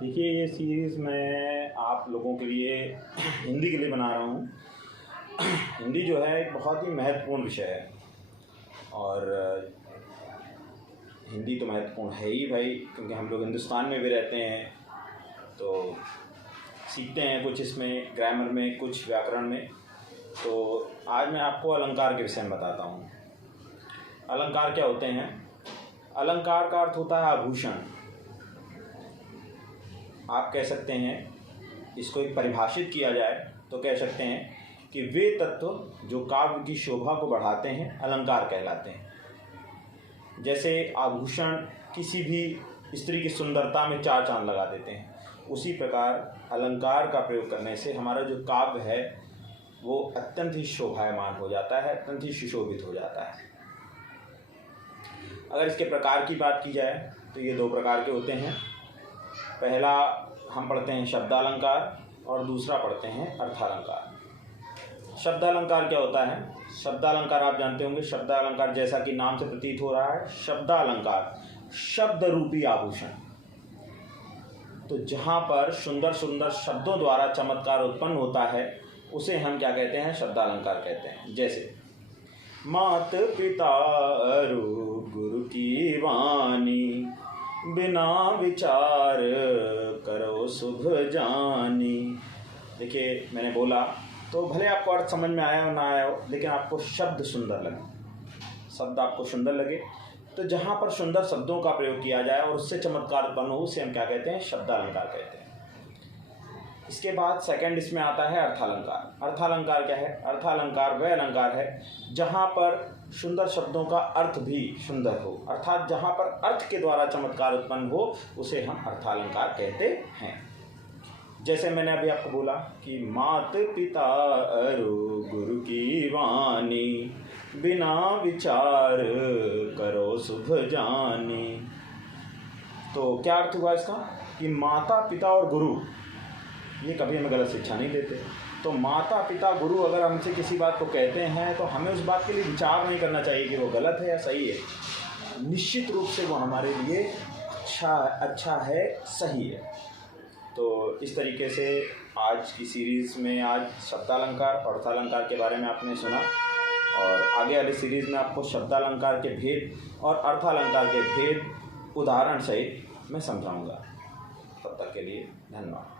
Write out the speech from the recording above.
देखिए, ये सीरीज़ मैं आप लोगों के लिए हिंदी के लिए बना रहा हूँ। हिंदी जो है एक बहुत ही महत्वपूर्ण विषय है और हिंदी तो महत्वपूर्ण है ही भाई, क्योंकि हम लोग हिंदुस्तान में भी रहते हैं तो सीखते हैं कुछ इसमें ग्रामर में, कुछ व्याकरण में। तो आज मैं आपको अलंकार के विषय में बताता हूँ। अलंकार क्या होते हैं? अलंकार का अर्थ होता है आभूषण। आप कह सकते हैं, इसको एक परिभाषित किया जाए तो कह सकते हैं कि वे तत्व जो काव्य की शोभा को बढ़ाते हैं अलंकार कहलाते हैं। जैसे आभूषण किसी भी स्त्री की सुंदरता में चार चांद लगा देते हैं, उसी प्रकार अलंकार का प्रयोग करने से हमारा जो काव्य है वो अत्यंत ही शोभायमान हो जाता है, अत्यंत ही सुशोभित हो जाता है। अगर इसके प्रकार की बात की जाए तो ये दो प्रकार के होते हैं। पहला हम पढ़ते हैं शब्दालंकार और दूसरा पढ़ते हैं अर्थालंकार। शब्दालंकार क्या होता है? शब्दालंकार आप जानते होंगे। शब्दालंकार जैसा कि नाम से प्रतीत हो रहा है, शब्दालंकार शब्द रूपी आभूषण। तो जहाँ पर सुंदर सुंदर शब्दों द्वारा चमत्कार उत्पन्न होता है उसे हम क्या कहते हैं? शब्दालंकार कहते हैं। जैसे मात पिता अरु गुरु की वाणी, बिना विचार करो शुभ जानी। देखिए, मैंने बोला तो भले आपको अर्थ समझ में आया हो ना आया हो, लेकिन आपको शब्द सुंदर लगे, शब्द आपको सुंदर लगे तो जहाँ पर सुंदर शब्दों का प्रयोग किया जाए और उससे चमत्कार उत्पन्न हो उसे हम क्या कहते हैं? शब्दालंकार कहते हैं। इसके बाद सेकंड इसमें आता है अर्थालंकार। अर्थालंकार क्या है? अर्थालंकार वह अलंकार है जहाँ पर सुंदर शब्दों का अर्थ भी सुंदर हो, अर्थात जहाँ पर अर्थ के द्वारा चमत्कार उत्पन्न हो उसे हम अर्थालंकार कहते हैं। जैसे मैंने अभी आपको बोला कि मात पिता अरु गुरु की वाणी, बिना विचार करो शुभ जानी। तो क्या अर्थ हुआ इसका? कि माता पिता और गुरु ये कभी हमें गलत शिक्षा नहीं देते। तो माता पिता गुरु अगर हमसे किसी बात को कहते हैं तो हमें उस बात के लिए विचार नहीं करना चाहिए कि वो गलत है या सही है। निश्चित रूप से वो हमारे लिए अच्छा है, सही है। तो इस तरीके से आज की सीरीज़ में आज शब्दालंकार और अर्थालंकार के बारे में आपने सुना और आगे वाली सीरीज़ में आपको शब्दालंकार के भेद और अर्थालंकार के भेद उदाहरण सहित मैं समझाऊंगा। तब तक के लिए धन्यवाद।